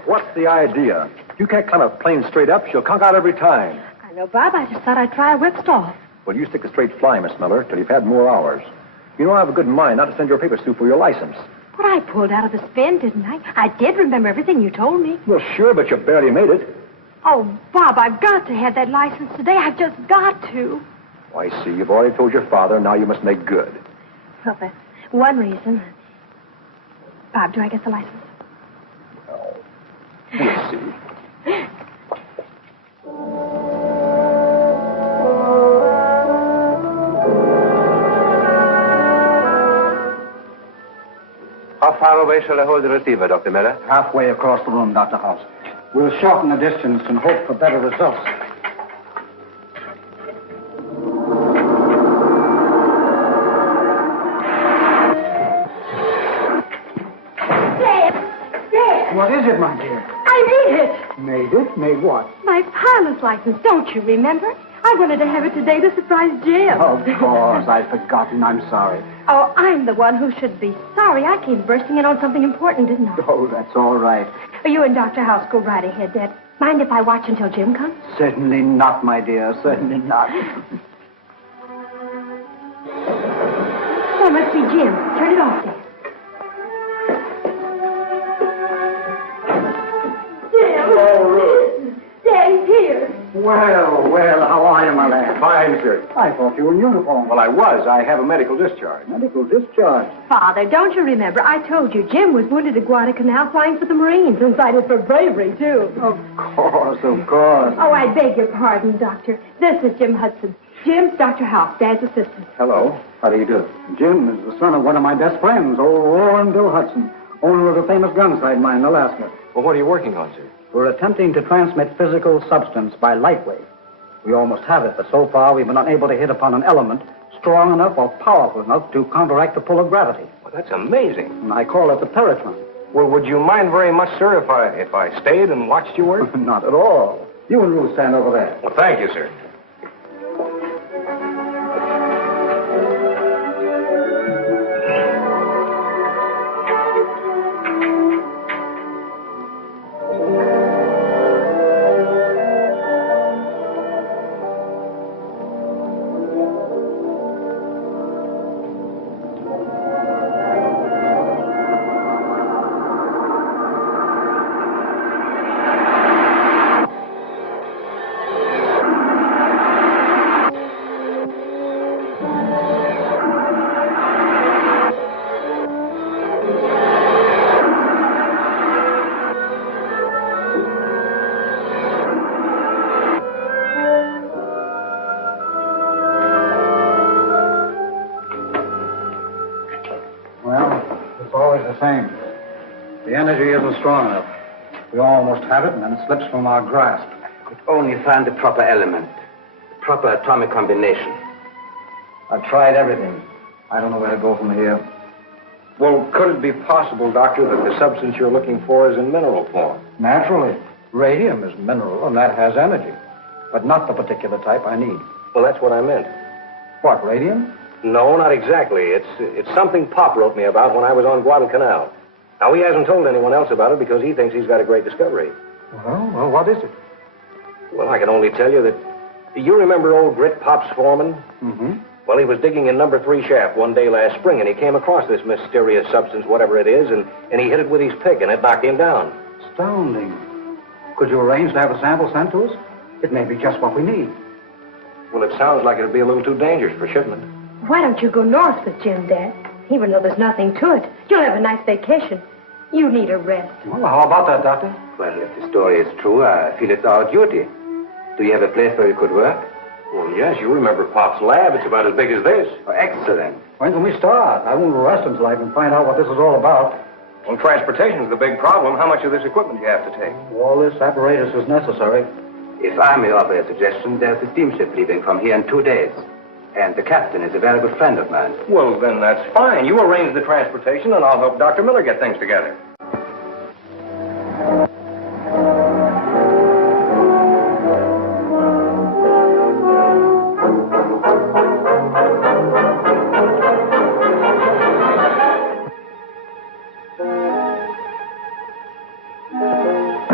what's the idea? You can't climb a plane straight up. She'll conk out every time. I know, Bob. I just thought I'd try a whip stall. Well, you stick to straight flying, Miss Miller, till you've had more hours. You know I have a good mind not to send your papers through for your license. But I pulled out of the spin, didn't I? I did remember everything you told me. Well, sure, but you barely made it. Oh, Bob, I've got to have that license today. I've just got to. Oh, I see. You've already told your father. Now you must make good. Well, that's one reason. Bob, do I get the license? Oh, we'll see. How far away shall I hold the receiver, Dr. Miller? Halfway across the room, Dr. House. We'll shorten the distance and hope for better results. Dad! What is it, my dear? I made it! Made it? Made what? My pilot's license, don't you remember? I wanted to have it today to surprise Jim. Of course, I'd forgotten. I'm sorry. Oh, I'm the one who should be sorry. I came bursting in on something important, didn't I? Oh, that's all right. You and Dr. House go right ahead, Dad. Mind if I watch until Jim comes? Certainly not, my dear. Certainly not. That must be Jim. Turn it off, Dad. Jim! Oh, Ruth. Daddy's here. Well, how are you, my lad? Fine, sir. I thought you were in uniform. Well, I was. I have a medical discharge. Medical discharge. Father, don't you remember? I told you Jim was wounded at Guadalcanal flying for the Marines and cited for bravery, too. Of course, of course. Oh, I beg your pardon, Doctor. This is Jim Hudson. Jim's Dr. House, Dad's assistant. Hello. How do you do? Jim is the son of one of my best friends, old Roaring Bill Hudson, owner of the famous gunsight mine in Alaska. Well, what are you working on, sir? We're attempting to transmit physical substance by light wave. We almost have it, but so far we've been unable to hit upon an element strong enough or powerful enough to counteract the pull of gravity. Well, that's amazing. And I call it the peritron. Well, would you mind very much, sir, if I stayed and watched you work? Not at all. You and Ruth stand over there. Well, thank you, sir. The energy isn't strong enough. We almost have it, and then it slips from our grasp. Could only find the proper element, the proper atomic combination. I've tried everything. I don't know where to go from here. Well, could it be possible, Doctor, that the substance you're looking for is in mineral form? Naturally. Radium is mineral, and that has energy. But not the particular type I need. Well, that's what I meant. What, radium? No, not exactly. It's something Pop wrote me about when I was on Guadalcanal. Now, he hasn't told anyone else about it because he thinks he's got a great discovery. Well, what is it? Well, I can only tell you that... You remember old Grit Pops Foreman? Mm-hmm. Well, he was digging in number 3 shaft one day last spring, and he came across this mysterious substance, whatever it is, and he hit it with his pick, and it knocked him down. Astounding. Could you arrange to have a sample sent to us? It may be just what we need. Well, it sounds like it'd be a little too dangerous for shipment. Why don't you go north with Jim, Dad? Even though there's nothing to it, you'll have a nice vacation. You need a rest. Well, how about that, Doctor? Well, if the story is true, I feel it's our duty. Do you have a place where we could work? Well, yes, you remember Pop's lab. It's about as big as this. Oh, excellent. When can we start? I won't rest until I can find out what this is all about. Well, transportation's the big problem. How much of this equipment do you have to take? All this apparatus is necessary. If I may offer a suggestion, there's a steamship leaving from here in 2 days. And the captain is a very good friend of mine. Well, then that's fine. You arrange the transportation, and I'll help Dr. Miller get things together.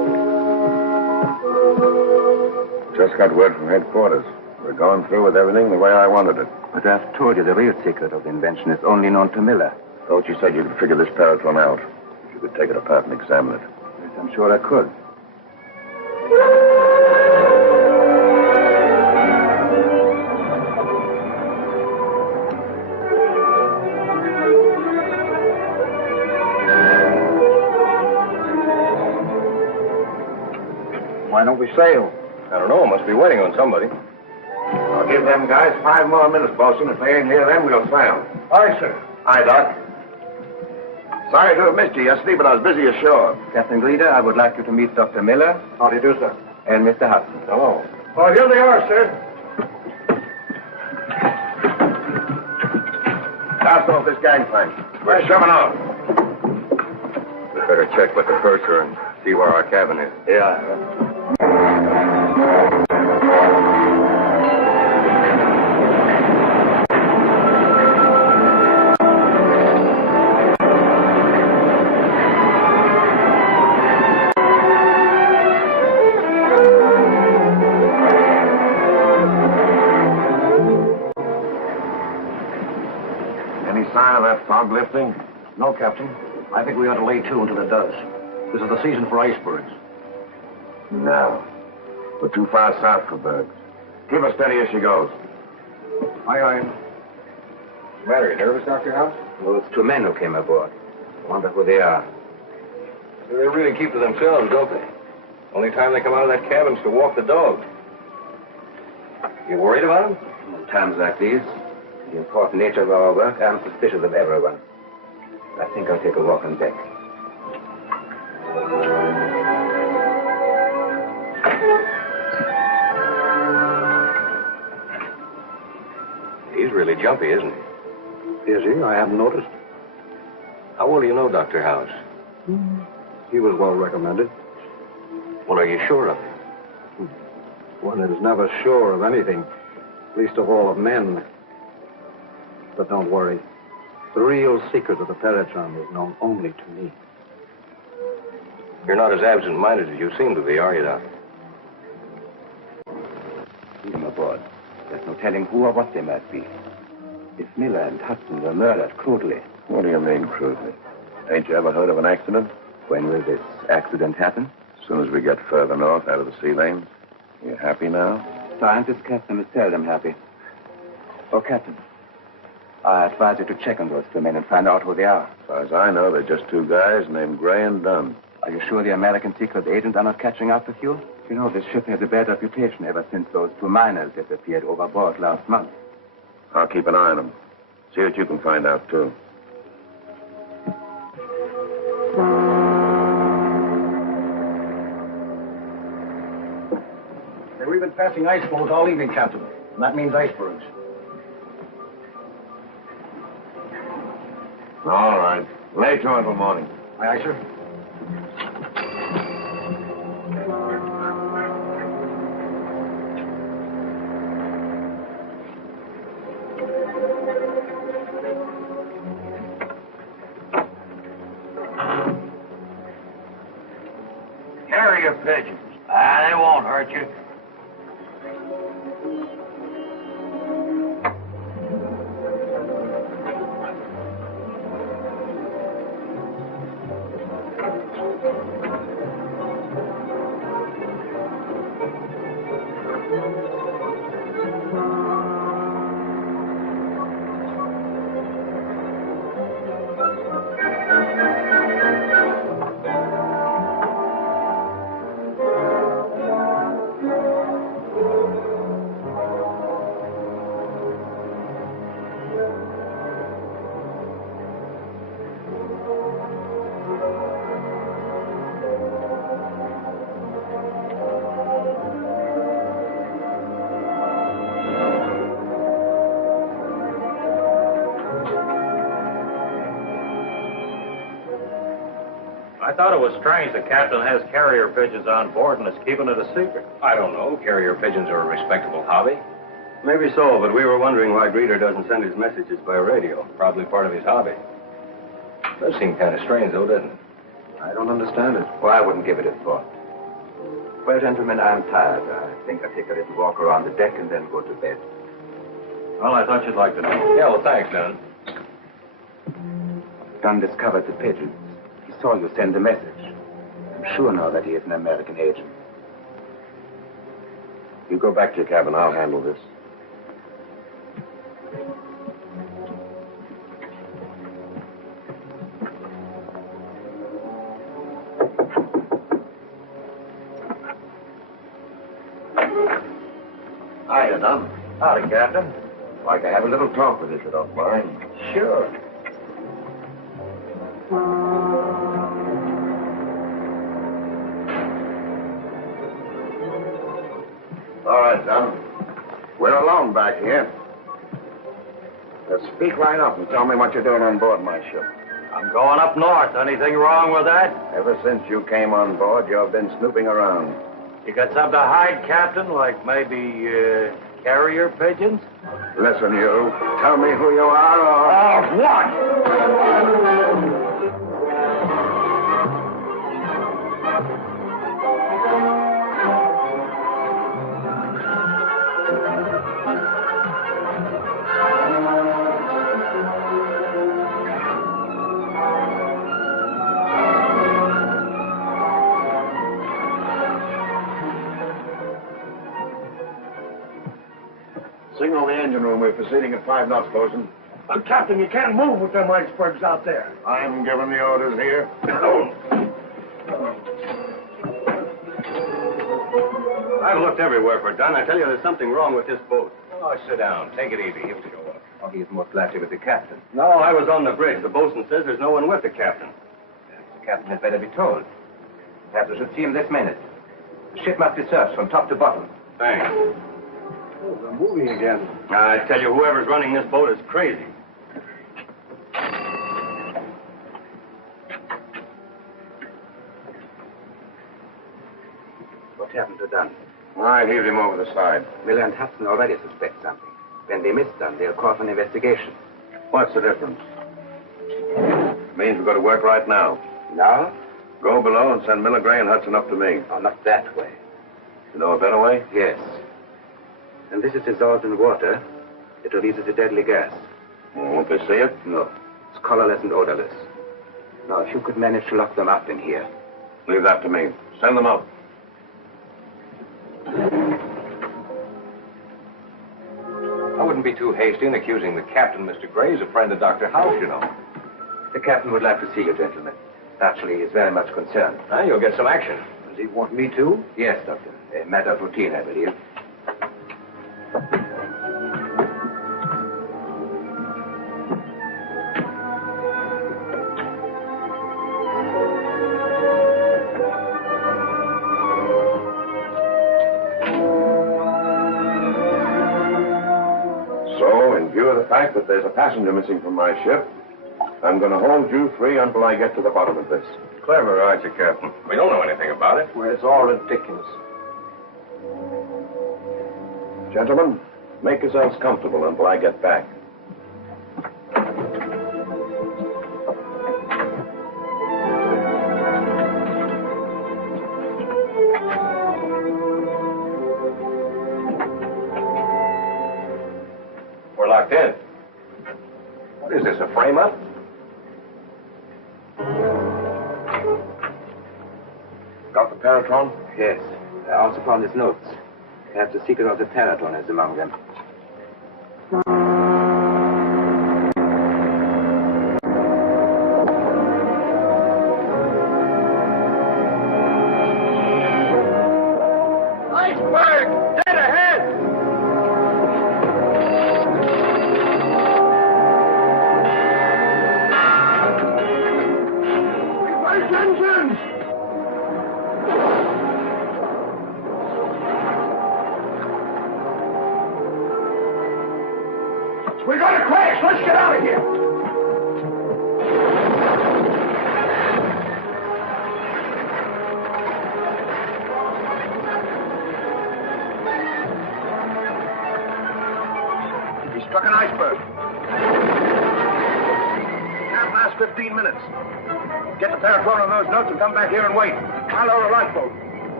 Just got word from headquarters. We're going through with everything the way I wanted it. But I've told you the real secret of the invention is only known to Miller. Thought you said you could figure this Peritron out. If you could take it apart and examine it. Yes, I'm sure I could. Why don't we sail? I don't know. Must be waiting on somebody. I'll give them guys 5 more minutes, Bosun. If they ain't here, then we'll sail. Aye, sir. Hi, Doc. Sorry to have missed you yesterday, but I was busy ashore. Captain Greeder, I would like you to meet Dr. Miller. How do you do, sir? And Mr. Hudson. Hello. Oh, here they are, sir. Cast off this gangplank. We're shoving off. We better check with the purser and see where our cabin is. Yeah. Any sign of that fog lifting? No, Captain. I think we ought to lay to until it does. This is the season for icebergs. No. We're too far south for bergs. Keep her steady as she goes. Aye, aye. What's the matter? You nervous, Dr. House? Well, it's 2 men who came aboard. I wonder who they are. They really keep to themselves, don't they? Only time they come out of that cabin's to walk the dog. You worried about them? In times like these, the important nature of our work, I'm suspicious of everyone. I think I'll take a walk on deck. He's really jumpy, isn't he? Is he? I haven't noticed. How well do you know Dr. House? He was well recommended. Well, are you sure of it? One is never sure of anything, least of all of men. But don't worry. The real secret of the Peritron is known only to me. You're not as absent-minded as you seem to be, are you, Doc? Leave them aboard. There's no telling who or what they might be. If Miller and Hudson were murdered crudely. What do you mean, crudely? Ain't you ever heard of an accident? When will this accident happen? As soon as we get further north out of the sea lanes. You happy now? Scientists, Captain, is seldom happy. Oh, Captain, I advise you to check on those 2 men and find out who they are. As far as I know, they're just 2 guys named Gray and Dunn. Are you sure the American secret agents are not catching up with you? You know, this ship has a bad reputation ever since those 2 miners disappeared overboard last month. I'll keep an eye on them. See what you can find out, too. We've been passing ice floes all evening, Captain. And that means icebergs. All right. Lay to until morning. Aye, aye, sir. Carrier pigeons. They won't hurt you. I thought it was strange the captain has carrier pigeons on board and is keeping it a secret. I don't know. Carrier pigeons are a respectable hobby. Maybe so, but we were wondering why Greeder doesn't send his messages by radio. Probably part of his hobby. Does seem kind of strange, though, doesn't it? I don't understand it. Well, I wouldn't give it a thought. Well, gentlemen, I'm tired. I think I'll take a little walk around the deck and then go to bed. Well, I thought you'd like to know. Yeah, well, thanks, Dunn. Dunn discovered the pigeons. He saw you send a message. I'm sure now that he is an American agent. You go back to your cabin. I'll handle this. Hiya, Dunn. Howdy, Captain. Like to have a little talk with you, if you don't mind. Sure. All right, Dunn. We're alone back here. Just speak right up and tell me what you're doing on board my ship. I'm going up north. Anything wrong with that? Ever since you came on board, you've been snooping around. You got something to hide, Captain? Like maybe carrier pigeons? Listen, you. Tell me who you are or... What? Signal the engine room. We're proceeding at 5 knots, Bosun. Captain, you can't move with them icebergs out there. I'm giving the orders here. I've looked everywhere for Dunn. I tell you, there's something wrong with this boat. Oh, sit down. Take it easy. He'll show up. Oh, he's most likely with the captain. No, I was on the bridge. The bosun says there's no one with the captain. The captain had better be told. Perhaps we should see him this minute. The ship must be searched from top to bottom. Thanks. Oh, they're moving again. I tell you, whoever's running this boat is crazy. What happened to Dunn? I heaved him over the side. Miller and Hudson already suspect something. When they miss Dunn, they'll call for an investigation. What's the difference? Means we've got to work right now. Now? Go below and send MacRae and Hudson up to me. Oh, not that way. You know a better way? Yes. When this is dissolved in water, it releases a deadly gas. Won't they see it? No. It's colorless and odorless. Now, if you could manage to lock them up in here. Leave that to me. Send them up. I wouldn't be too hasty in accusing the captain. Mr. Gray's a friend of Dr. House, you know. The captain would like to see you, gentlemen. Naturally, he is very much concerned. You'll get some action. Does he want me to? Yes, Doctor. A matter of routine, I believe. So, in view of the fact that there's a passenger missing from my ship, I'm going to hold you free until I get to the bottom of this. Clever, aren't you, Captain? We don't know anything about it. Well, it's all ridiculous. Gentlemen, make yourselves comfortable until I get back. We're locked in. What is this, a frame-up? Got the Paratron? Yes. I also found his notes. Perhaps the secret of the Paratron is among them. Iceberg! Dead ahead! Reverse engines! We're going to crash! Let's get out of here! We struck an iceberg. Can't last 15 minutes. Get the Paratron on those notes and come back here and wait. I'll lower a lifeboat.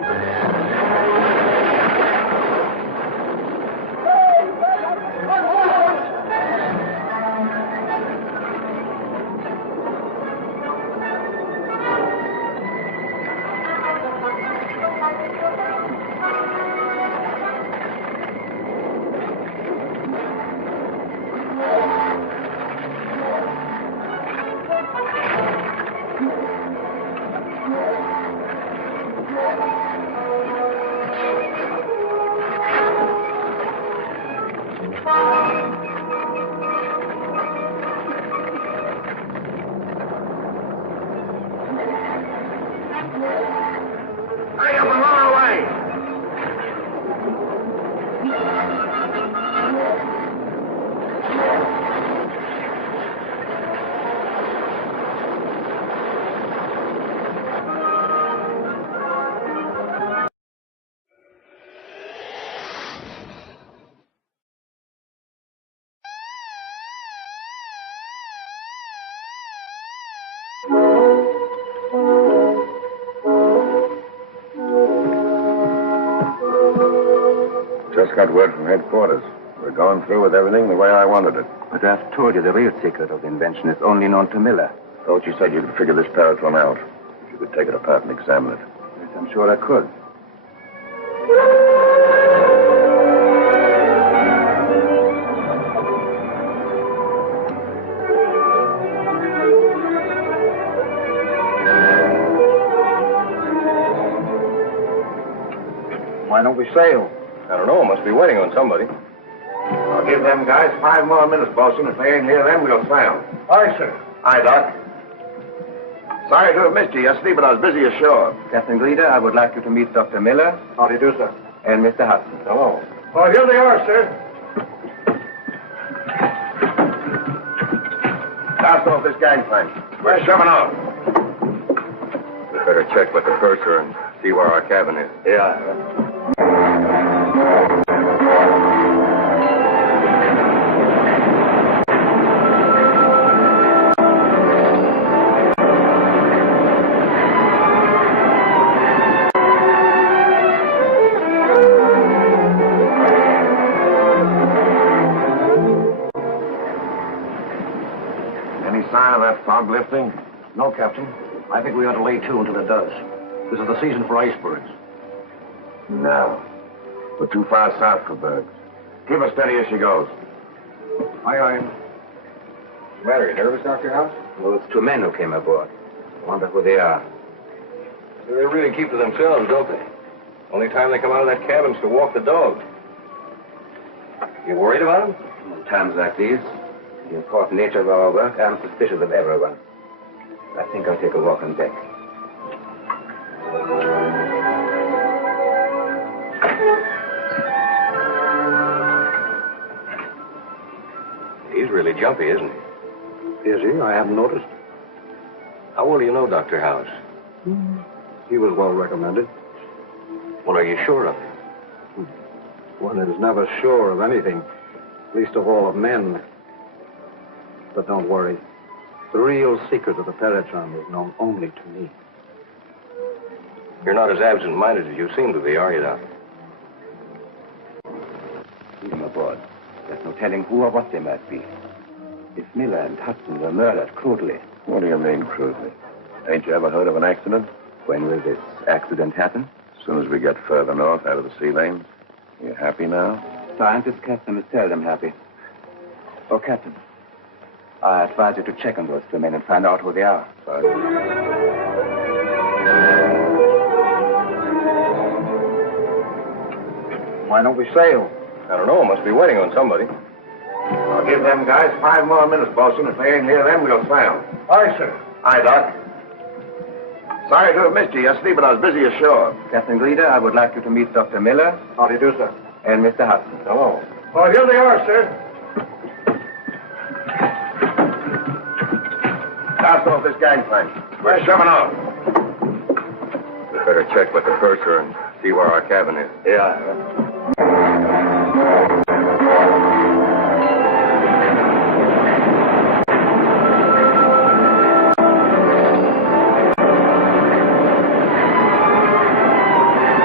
Just got word from headquarters. We're going through with everything the way I wanted it. But I've told you the real secret of the invention is only known to Miller. Thought you said you could figure this peritron out. If you could take it apart and examine it. Yes, I'm sure I could. Why don't we sail? I don't know. Must be waiting on somebody. I'll give them guys 5 more minutes, Bosun. If they ain't here, then we'll sail. Aye, sir. Aye, Doc. Sorry to have missed you yesterday, but I was busy ashore. Captain Gleeder, I would like you to meet Dr. Miller. How do you do, sir? And Mr. Hudson. Hello. Oh, here they are, sir. Cast off this gangplank. We're shoving off. We better check with the purser and see where our cabin is. Yeah. Any sign of that fog lifting? No, Captain. I think we ought to lay to until it does. This is the season for icebergs. No. We're too far south for bergs. Keep her steady as she goes. Aye, aye. What's the matter? You nervous, Dr. House? Well, it's 2 men who came aboard. I wonder who they are. They really keep to themselves, don't they? Only time they come out of that cabin's to walk the dog. You worried about them? In times like these, the important nature of our work, I'm suspicious of everyone. I think I'll take a walk on deck. He's really jumpy, isn't he? Is he? I haven't noticed. How well do you know Dr. House? He was well recommended. Well, are you sure of it? One is never sure of anything, least of all of men. But don't worry. The real secret of the peritron is known only to me. You're not as absent-minded as you seem to be, are you, Doc? Leave them aboard. There's no telling who or what they might be. If Miller and Hudson were murdered crudely. What do you mean, crudely? Ain't you ever heard of an accident? When will this accident happen? As soon as we get further north, out of the sea lanes. You happy now? Scientists, Captain, is seldom happy. Oh, Captain, I advise you to check on those 2 men and find out who they are. Why don't we sail? I don't know. Must be waiting on somebody. I'll give them guys 5 more minutes, Bosun. If they ain't here, then we'll sail. Aye, sir. Aye, Doc. Sorry to have missed you yesterday, but I was busy ashore. Captain Gleeder, I would like you to meet Dr. Miller. How do you do, sir? And Mr. Hudson. Hello. Oh, here they are, sir. Cast off this gangplank. We're shoving off. We better check with the purser and see where our cabin is. Yeah.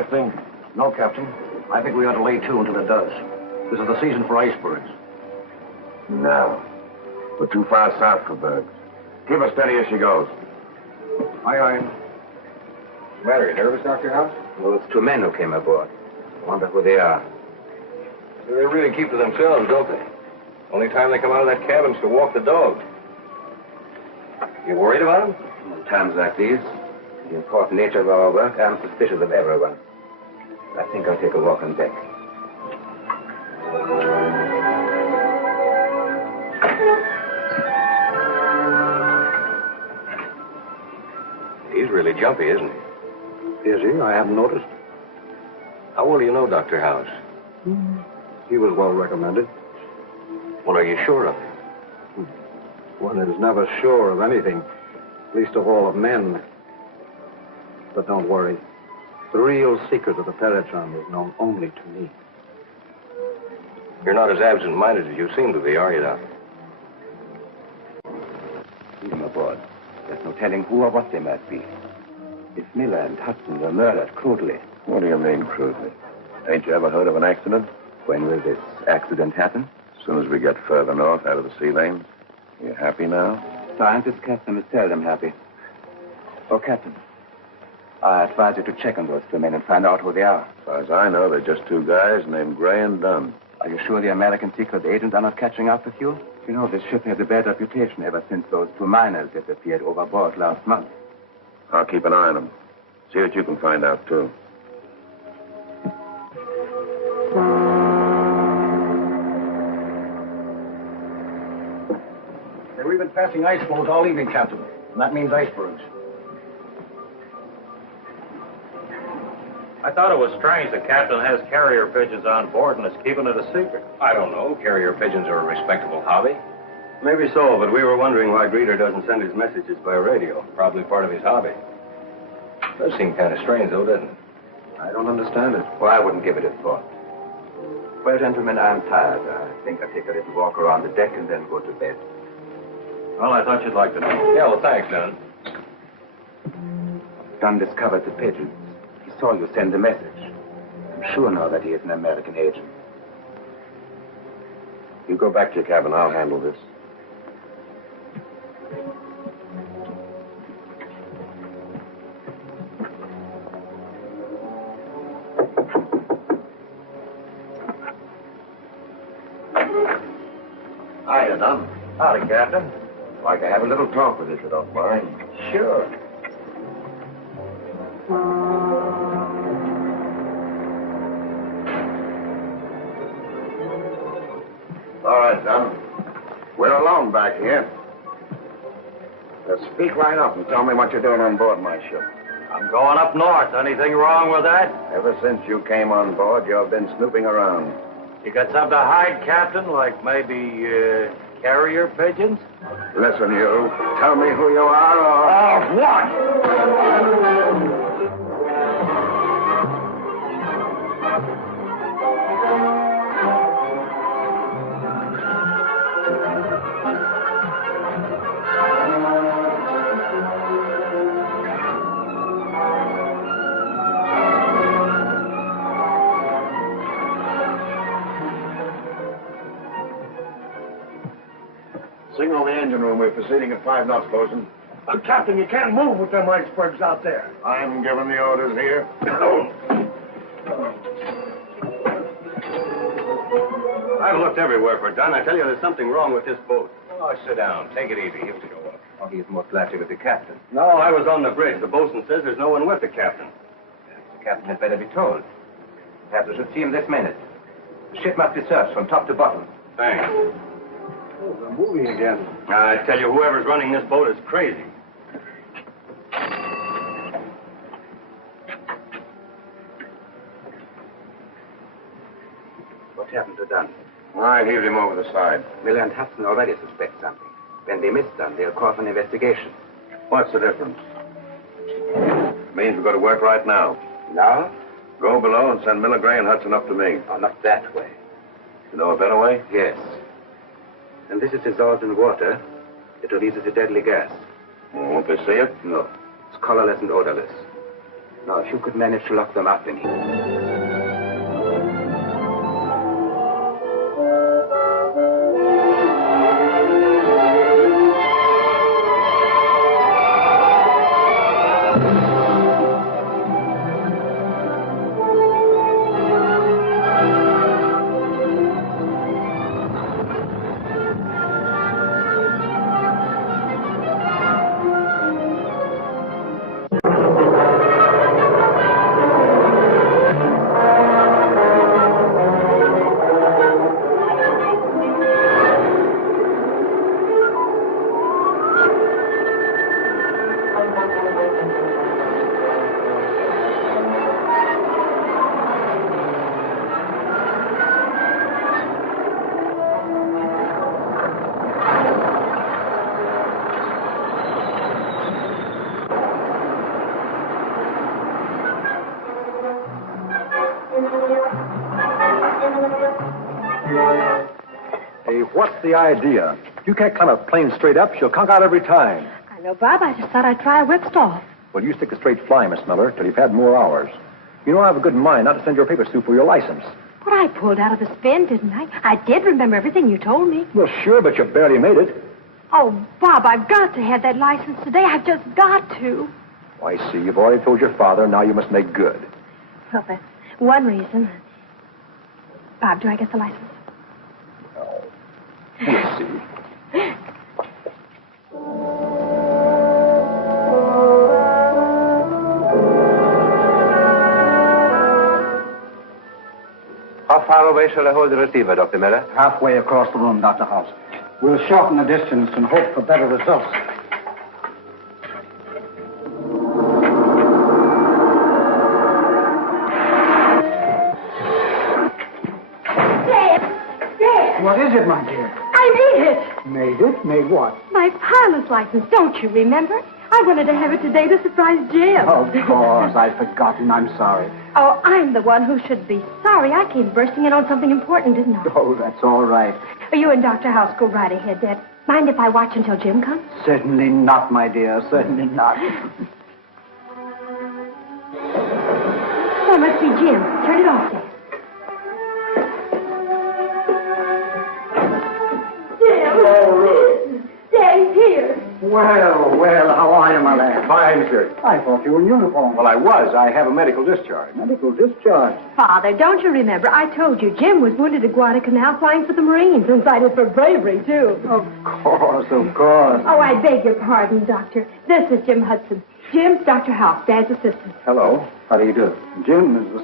drifting? No, Captain. I think we ought to lay to until it does. This is the season for icebergs. No. We're too far south for bergs. Keep her steady as she goes. Aye, aye. What's the matter? You nervous, Dr. House? Well, it's 2 men who came aboard. I wonder who they are. They really keep to themselves, don't they? Only time they come out of that cabin's to walk the dog. You worried about them? In times like these, the important nature of our work, I'm suspicious of everyone. I think I'll take a walk on deck. He's really jumpy, isn't he? Is he? I haven't noticed. How well do you know Dr. House? He was well recommended. Well, are you sure of it? One is never sure of anything, least of all of men. But don't worry. The real secret of the Peritron is known only to me. You're not as absent-minded as you seem to be, are you, Doc? Leave them aboard. There's no telling who or what they might be. If Miller and Hudson were murdered crudely. What do you mean, crudely? Ain't you ever heard of an accident? When will this accident happen? As soon as we get further north out of the sea lanes. You happy now? Scientists, Captain, is seldom happy. Oh, Captain, I advise you to check on those 2 men and find out who they are. As far as I know, they're just 2 guys named Gray and Dunn. Are you sure the American secret agents are not catching up with you? You know, this ship has a bad reputation ever since those 2 miners disappeared overboard last month. I'll keep an eye on them. See what you can find out, too. Hey, we've been passing ice floes all evening, Captain. And that means icebergs. I thought it was strange the captain has carrier pigeons on board and is keeping it a secret. I don't know. Carrier pigeons are a respectable hobby. Maybe so, but we were wondering why Greeter doesn't send his messages by radio. Probably part of his hobby. Does seem kind of strange, though, doesn't it? I don't understand it. Well, I wouldn't give it a thought. Well, gentlemen, I'm tired. I think I'll take a little walk around the deck and then go to bed. Well, I thought you'd like to know. Yeah, well, thanks, Dunn. Dunn discovered the pigeons. He saw you send the message. I'm sure now that he is an American agent. You go back to your cabin. I'll handle this. Hiya, Dunn. Howdy, Captain. Like to have a little talk with you, if you don't mind. Sure. All right, Dunn. We're alone back here. Now speak right up and tell me what you're doing on board my ship. I'm going up north. Anything wrong with that? Ever since you came on board, you've been snooping around. You got something to hide, Captain? Like maybe carrier pigeons? Listen, you. Tell me who you are, or... what? Signal the engine room. We're proceeding at 5 knots, Bosun. Captain, you can't move with them icebergs out there. I'm giving the orders here. I've looked everywhere for Dunn. I tell you, there's something wrong with this boat. Oh, sit down. Take it easy. He'll show up. Oh, he's most likely with the captain. No, I was on the bridge. The bosun says there's no one with the captain. The captain had better be told. Perhaps we should see him this minute. The ship must be searched from top to bottom. Thanks. Oh, they're moving again. I tell you, whoever's running this boat is crazy. What happened to Dunn? I heaved him over the side. Miller and Hudson already suspect something. When they miss Dunn, they'll call for an investigation. What's the difference? Means we've got to work right now. Now? Go below and send Miller, Gray, and Hudson up to me. Oh, not that way. You know a better way? Yes. When this is dissolved in water, it releases a deadly gas. Won't they see it? No. It's colorless and odorless. Now, if you could manage to lock them up in here. Hey, what's the idea? You can't climb a plane straight up. She'll conk out every time. I know, Bob. I just thought I'd try a whip stall. Well, you stick to straight flying, Miss Miller, till you've had more hours. You know I have a good mind not to send your papers through for your license. But I pulled out of the spin, didn't I? I did remember everything you told me. Well, sure, but you barely made it. Oh, Bob, I've got to have that license today. I've just got to. Oh, I see. You've already told your father. Now you must make good. Well, that's one reason. Bob, do I get the license? Oh, we'll see. How far away shall I hold the receiver, Dr. Miller? Halfway across the room, Dr. House. We'll shorten the distance and hope for better results. Dad! What is it, my dear? I made it! Made it? Made what? My pilot's license, don't you remember? I wanted to have it today to surprise Jim. Of course. I'd forgotten. I'm sorry. Oh, I'm the one who should be sorry. I came bursting in on something important, didn't I? Oh, that's all right. You and Dr. House go right ahead, Dad. Mind if I watch until Jim comes? Certainly not, my dear. Certainly not. That must be Jim. Turn it off, Dad. Jim! Daddy's here. Well, how are you, my lad? Fine, sir. I thought you were in uniform. Well, I was. I have a medical discharge. Medical discharge. Father, don't you remember? I told you Jim was wounded at Guadalcanal flying for the Marines and cited for bravery, too. Of course, of course. Oh, I beg your pardon, Doctor. This is Jim Hudson. Jim's Dr. House, Dad's assistant. Hello. How do you do? Jim is the